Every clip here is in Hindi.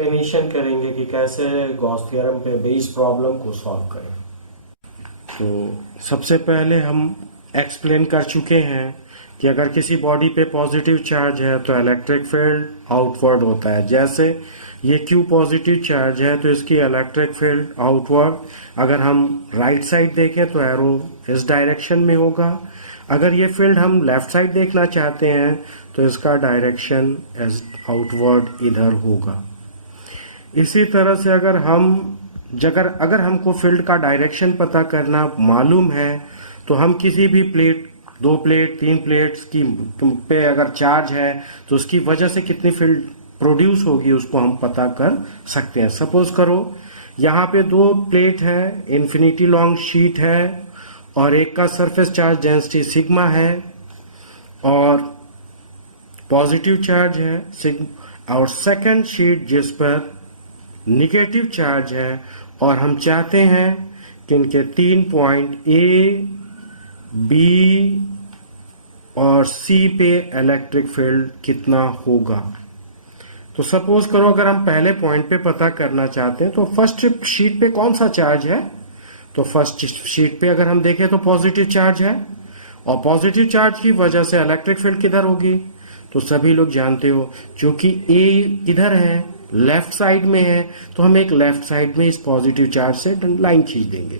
एक्सप्लेनेशन करेंगे कि कैसे गॉस थ्योरम पे बेस्ड प्रॉब्लम को सॉल्व करें। तो सबसे पहले हम एक्सप्लेन कर चुके हैं कि अगर किसी बॉडी पे पॉजिटिव चार्ज है तो इलेक्ट्रिक फील्ड आउटवर्ड होता है। जैसे ये Q पॉजिटिव चार्ज है तो इसकी इलेक्ट्रिक फील्ड आउटवर्ड, अगर हम राइट साइड देखें तो एरो इस डायरेक्शन में होगा। अगर ये फील्ड हम लेफ्ट साइड देखना चाहते हैं तो इसका डायरेक्शन एज आउटवर्ड इधर होगा। इसी तरह से अगर हमको फील्ड का डायरेक्शन पता करना मालूम है तो हम किसी भी प्लेट, 2 प्लेट, 3 प्लेट्स की पे अगर चार्ज है तो उसकी वजह से कितनी फील्ड प्रोड्यूस होगी उसको हम पता कर सकते हैं। सपोज करो यहाँ पे 2 प्लेट है, इन्फिनिटी लॉन्ग शीट है और एक का सरफेस चार्ज डेंसिटी सिग्मा है और पॉजिटिव चार्ज है और सेकंड शीट जिस पर निगेटिव चार्ज है और हम चाहते हैं कि इनके 3 पॉइंट A, B और C पे इलेक्ट्रिक फील्ड कितना होगा। तो सपोज करो अगर हम पहले पॉइंट पे पता करना चाहते हैं तो फर्स्ट शीट पे कौन सा चार्ज है, तो फर्स्ट शीट पे अगर हम देखें तो पॉजिटिव चार्ज है और पॉजिटिव चार्ज की वजह से इलेक्ट्रिक फील्ड किधर होगी। तो सभी लोग जानते हो क्योंकि A इधर है, लेफ्ट साइड में है, तो हम एक लेफ्ट साइड में इस पॉजिटिव चार्ज से लाइन खींच देंगे।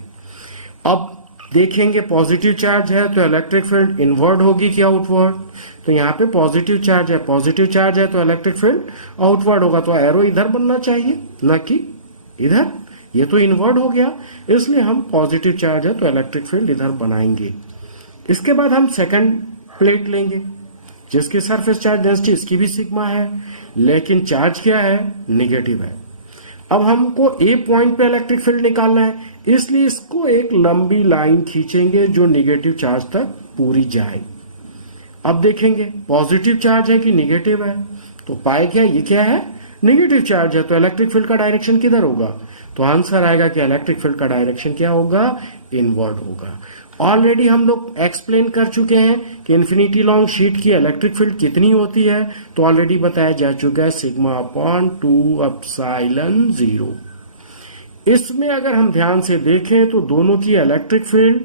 अब देखेंगे पॉजिटिव चार्ज है तो इलेक्ट्रिक फील्ड इनवर्ड होगी कि आउटवर्ड। तो यहाँ पे पॉजिटिव चार्ज है तो इलेक्ट्रिक फील्ड आउटवर्ड होगा, तो एरो इधर बनना चाहिए ना कि इधर। ये तो इनवर्ड हो गया, इसलिए हम पॉजिटिव चार्ज है तो इलेक्ट्रिक फील्ड इधर बनाएंगे। इसके बाद हम सेकंड प्लेट लेंगे जिसकी सरफेस चार्ज डेंसिटी इसकी भी सिग्मा है, लेकिन चार्ज क्या है, निगेटिव है। अब हमको A पॉइंट पे इलेक्ट्रिक फील्ड निकालना है, इसलिए इसको एक लंबी लाइन खींचेंगे जो निगेटिव चार्ज तक पूरी जाए। अब देखेंगे पॉजिटिव चार्ज है कि निगेटिव है, तो पाए क्या, ये क्या है, निगेटिव चार्ज है, तो इलेक्ट्रिक फील्ड का डायरेक्शन किधर होगा। तो आंसर आएगा कि इलेक्ट्रिक फील्ड का डायरेक्शन क्या होगा, इनवर्ड होगा। ऑलरेडी हम लोग एक्सप्लेन कर चुके हैं कि इन्फिनिटी लॉन्ग शीट की इलेक्ट्रिक फील्ड कितनी होती है, तो ऑलरेडी बताया जा चुका है सिग्मा अपॉन 2 एप्सिलॉन 0। इसमें अगर हम ध्यान से देखें तो दोनों की इलेक्ट्रिक फील्ड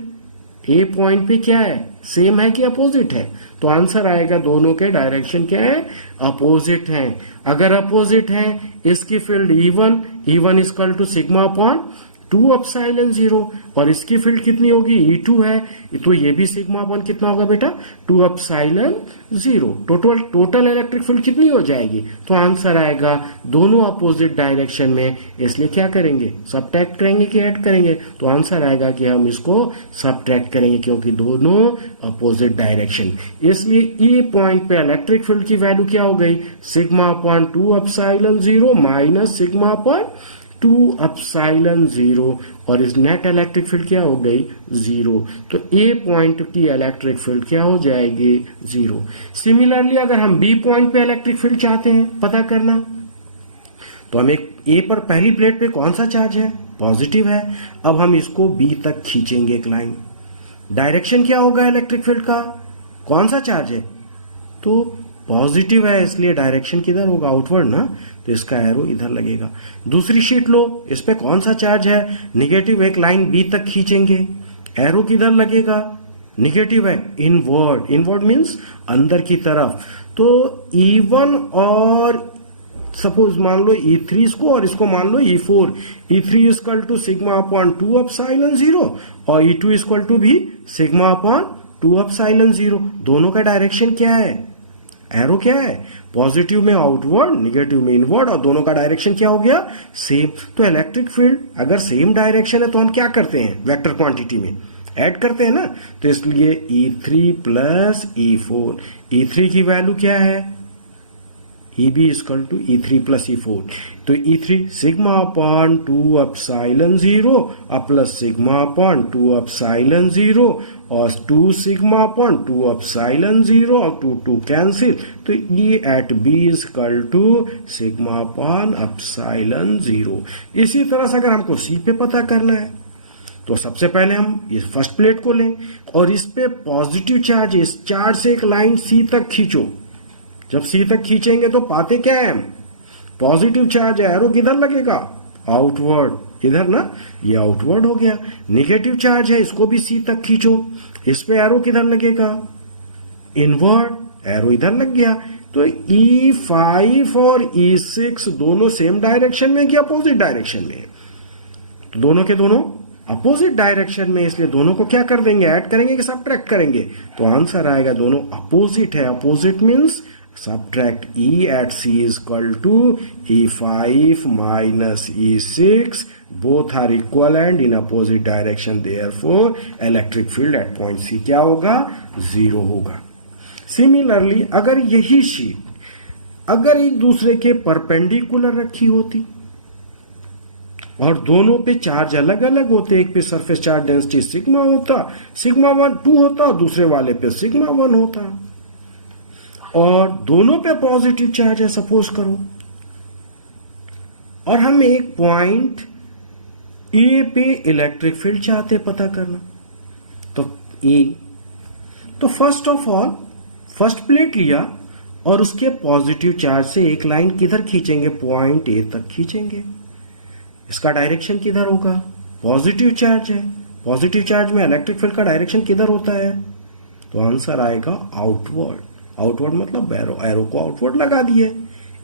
A पॉइंट पे क्या है, सेम है कि अपोजिट है। तो आंसर आएगा दोनों के डायरेक्शन क्या है, अपोजिट है। अगर अपोजिट है इसकी field E1 equal to sigma upon 2 epsilon 0 और इसकी फील्ड कितनी होगी, E2 है, तो ये भी सिग्मा अपॉन कितना होगा बेटा, 2 एप्सिलॉन 0। टोटल इलेक्ट्रिक फील्ड कितनी हो जाएगी, तो आंसर आएगा दोनों अपोजिट डायरेक्शन में, इसलिए क्या करेंगे, सबट्रैक्ट करेंगे कि ऐड करेंगे। तो आंसर आएगा कि हम इसको सबट्रैक्ट करेंगे क्योंकि दोनों अपोजिट डायरेक्शन। इसलिए E पॉइंट पे इलेक्ट्रिक फील्ड की वैल्यू क्या हो गई, sigma upon 2 epsilon 0 minus sigma upon 2 epsilon 0 और इस नेट इलेक्ट्रिक फील्ड क्या हो गई, 0। तो A पॉइंट की इलेक्ट्रिक फील्ड क्या हो जाएगी, 0। सिमिलरली अगर हम B पॉइंट पे इलेक्ट्रिक फील्ड चाहते हैं पता करना, तो हम एक A पर पहली प्लेट पे कौन सा चार्ज है, पॉजिटिव है। अब हम इसको B तक खींचेंगे एक लाइन। डायरेक्शन क्या होगा इलेक्ट्रिक फील्ड का, कौन सा चार्ज है, तो पॉजिटिव है, इसलिए डायरेक्शन किधर होगा, आउटवर्ड ना, तो इसका एरो इधर लगेगा। दूसरी शीट लो, इस पे कौन सा चार्ज है, निगेटिव, एक लाइन B तक खींचेंगे, एरो किधर लगेगा, निगेटिव है, इनवर्ड। इनवर्ड मींस अंदर की तरफ। तो E1 और सपोज मान लो E3 इसको और इसको मान लो E4। E3 equal to sigma upon 2 epsilon 0 और E2 इक्वल टू भी सिग्मा अपॉन 2 एप्सिलॉन 0। दोनों का डायरेक्शन क्या है, एरो क्या है, पॉजिटिव में आउटवर्ड, निगेटिव में इनवर्ड, और दोनों का डायरेक्शन क्या हो गया, सेम। तो इलेक्ट्रिक फील्ड अगर सेम डायरेक्शन है तो हम क्या करते हैं, वेक्टर क्वांटिटी में ऐड करते हैं ना। तो इसलिए E3 प्लस E4, E3 की वैल्यू क्या है, EB equal to E3 plus E4। तो E3 sigma upon 2 epsilon 0 plus sigma upon 2 epsilon 0 और 2 सिग्मा अपॉन 2 एप्सिलॉन 0 और 2 कैंसिल। तो E at B equal to sigma upon epsilon 0। इसी तरह से अगर हमको C पे पता करना है तो सबसे पहले हम इस फर्स्ट प्लेट को लें और इस पे पॉजिटिव चार्ज, इस चार्ज से एक लाइन C तक खींचो। जब C तक खींचेंगे तो पाते क्या है हम, पॉजिटिव चार्ज है, एरो किधर लगेगा, आउटवर्ड, इधर ना, ये आउटवर्ड हो गया। नेगेटिव चार्ज है, इसको भी सी तक खींचो, इस पे एरो किधर लगेगा, इनवर्ड, एरो इधर लग गया। तो E5 और E6 दोनों सेम डायरेक्शन में कि अपोजिट डायरेक्शन में, तो दोनों के दोनों अपोजिट डायरेक्शन में, इसलिए दोनों को क्या कर देंगे, ऐड करेंगे कि सबट्रैक्ट करेंगे, तो आंसर आएगा दोनों अपोजिट है। Opposite means subtract E at C is equal to E5 minus E6, both are equivalent in opposite direction, therefore electric field at point C क्या होगा, 0 होगा। सिमिलरली अगर यही शीट अगर एक दूसरे के परपेंडिकुलर रखी होती और दोनों पे चार्ज अलग अलग होते, एक पे सरफेस चार्ज डेंसिटी सिग्मा होता, सिग्मा 2 होता, और दूसरे वाले पे सिग्मा 1 होता, और दोनों पे पॉजिटिव चार्ज है सपोज करो, और हम एक पॉइंट ए पे इलेक्ट्रिक फील्ड चाहते पता करना, तो ए, तो first of all first plate लिया और उसके पॉजिटिव चार्ज से एक लाइन किधर खींचेंगे, पॉइंट ए तक खींचेंगे। इसका डायरेक्शन किधर होगा, पॉजिटिव चार्ज है, पॉजिटिव चार्ज में इलेक्ट्रिक फील्ड का डायरेक्शन किधर होता है, तो आंसर आएगा आउटवर्ड। आउटवर्ड मतलब एरो, एरो को आउटवर्ड लगा दिए।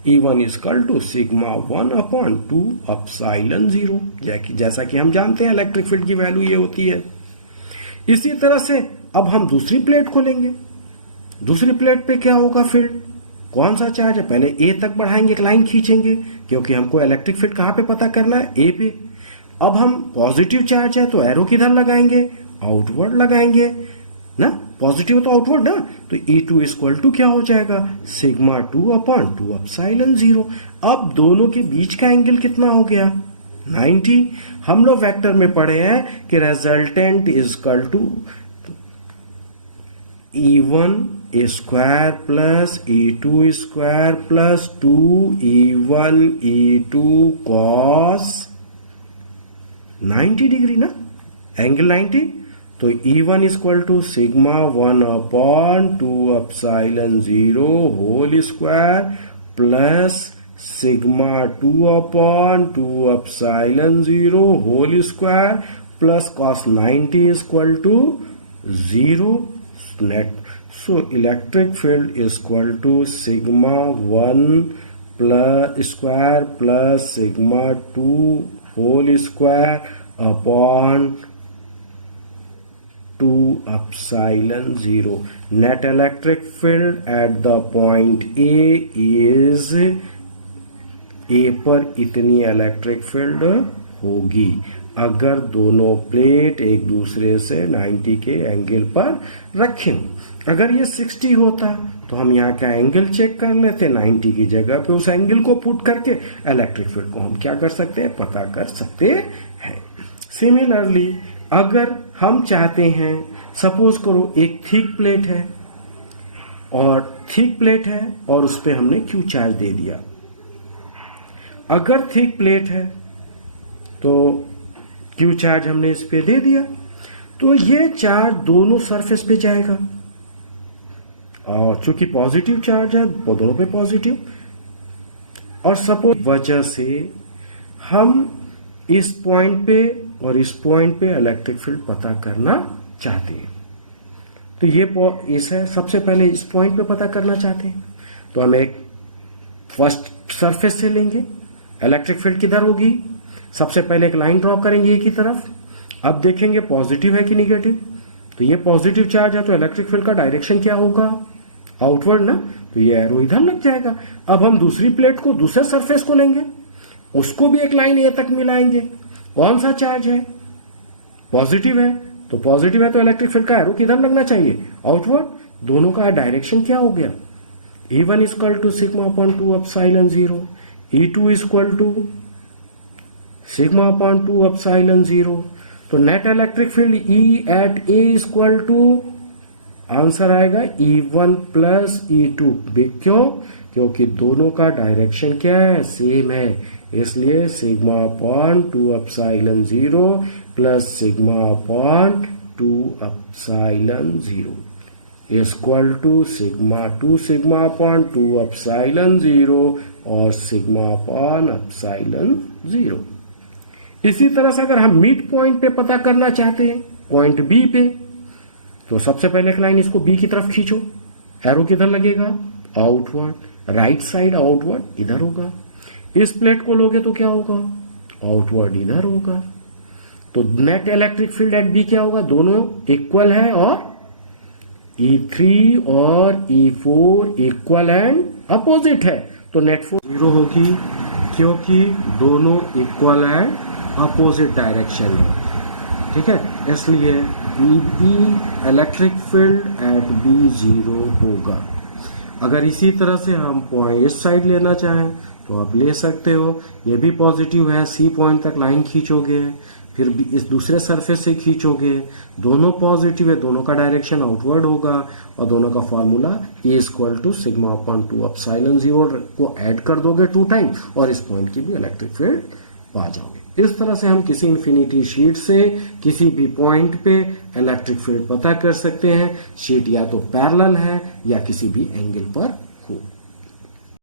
E1 equal to sigma 1/2 epsilon 0, जैसा कि हम जानते हैं इलेक्ट्रिक फील्ड की वैल्यू ये होती है। इसी तरह से अब हम दूसरी प्लेट खोलेंगे, दूसरी प्लेट पे क्या होगा फील्ड, कौन सा चार्ज है, पहले ए तक बढ़ाएंगे, एक लाइन खींचेंगे, क्योंकि हमको इलेक्ट्रिक फील्ड कहां पे पता करना है, ए पे। अब हम पॉजिटिव चार्ज है तो एरो किधर लगाएंगे, आउटवर्ड लगाएंगे ना, पॉजिटिव तो आउटवर्ड ना, तो E2 इक्वल टू क्या हो जाएगा, सिग्मा 2/2 एप्सिलॉन 0। अब दोनों के बीच का एंगल कितना हो गया, 90। हम लोग वेक्टर में पढ़े हैं कि resultant equal to E1 square plus E2 square plus 2E1 E2 cos 90 degree ना, एंगल 90। तो E1 equal to sigma 1/2 epsilon 0 whole square plus sigma 2/2 epsilon 0 whole square plus cos 90 equal to 0 net. So electric field equal to sigma 1 plus square plus sigma 2 whole square upon 2 epsilon 0। Net electric field at the point A is, ए पर इतनी इलेक्ट्रिक फील्ड होगी अगर दोनों प्लेट एक दूसरे से 90 के एंगल पर रखें। अगर ये 60 होता तो हम यहाँ का एंगल चेक कर लेते, 90 की जगह पे उस एंगल को पुट करके इलेक्ट्रिक फील्ड को हम क्या कर सकते हैं, पता कर सकते हैं। सिमिलरली अगर हम चाहते हैं, सपोज करो एक थिक प्लेट है और थिक प्लेट है और उस पे हमने क्यू चार्ज दे दिया। अगर थिक प्लेट है तो क्यू चार्ज हमने इस पे दे दिया, तो ये चार्ज दोनों सरफेस पे जाएगा, और चूंकि पॉजिटिव चार्ज है वो दोनों पे पॉजिटिव, और सपोज वजह से हम इस पॉइंट पे और इस पॉइंट पे इलेक्ट्रिक फील्ड पता करना चाहते हैं, तो ये इस है, सबसे पहले इस पॉइंट पे पता करना चाहते हैं तो हम एक फर्स्ट सरफेस से लेंगे, इलेक्ट्रिक फील्ड किधर होगी, सबसे पहले एक लाइन ड्रॉ करेंगे ए की तरफ। अब देखेंगे पॉजिटिव है कि निगेटिव, तो ये पॉजिटिव चार्ज है तो इलेक्ट्रिक फील्ड का डायरेक्शन क्या होगा, आउटवर्ड ना, तो ये एरो इधर लग जाएगा। अब हम दूसरी प्लेट को, दूसरे सरफेस को लेंगे, उसको भी एक लाइन ए तक मिलाएंगे, कौन सा चार्ज है, पॉजिटिव है, तो पॉजिटिव है तो इलेक्ट्रिक फील्ड का एरो किधर लगना चाहिए, आउटवर्ड। दोनों का डायरेक्शन क्या हो गया, E1 equal to sigma 2 epsilon 0, E2 equal to sigma 2 epsilon 0। तो net electric field E at A equal to, answer आएगा E1 प्लस E2। क्यों, क्योंकि दोनों का डायरेक्शन क्या है, सेम है, इसलिए sigma 2 epsilon 0 plus sigma 2 epsilon 0। Equal to sigma 2 sigma upon 2 epsilon 0 और सिग्मा अपॉन एप्सिलॉन 0। इसी तरह से अगर हम मिड पॉइंट पे पता करना चाहते हैं, पॉइंट बी पे, तो सबसे पहले एक लाइन इसको बी की तरफ खींचो, एरो किधर लगेगा, आउटवर्ड, राइट साइड आउटवर्ड इधर होगा। इस प्लेट को लोगे तो क्या होगा, आउटवर्ड इधर होगा। तो net electric field at B क्या होगा, दोनों इक्वल है और E3 और E4 इक्वल एंड अपोजिट है, तो नेट फोर्स 0 होगी क्योंकि दोनों इक्वल एंड अपोजिट डायरेक्शन में। ठीक है, इसलिए ई इलेक्ट्रिक फील्ड एट बी 0 होगा। अगर इसी तरह से हम पॉइंट इस साइड लेना चाहें तो आप ले सकते हो, ये भी पॉजिटिव है, सी पॉइंट तक लाइन खींचोगे, फिर भी इस दूसरे सरफेस से खींचोगे, दोनों पॉजिटिव है, दोनों का डायरेक्शन आउटवर्ड होगा और दोनों का formula A equal to sigma upon 2 epsilon 0 को ऐड कर दोगे 2 टाइम और इस पॉइंट की भी इलेक्ट्रिक फील्ड पा जाओगे। इस तरह से हम किसी इन्फिनिटी शीट से किसी भी पॉइंट पे इलेक्ट्रिक फील्ड पता कर सकते हैं। शीट या तो पैरेलल है या किसी भी एंगल पर हो।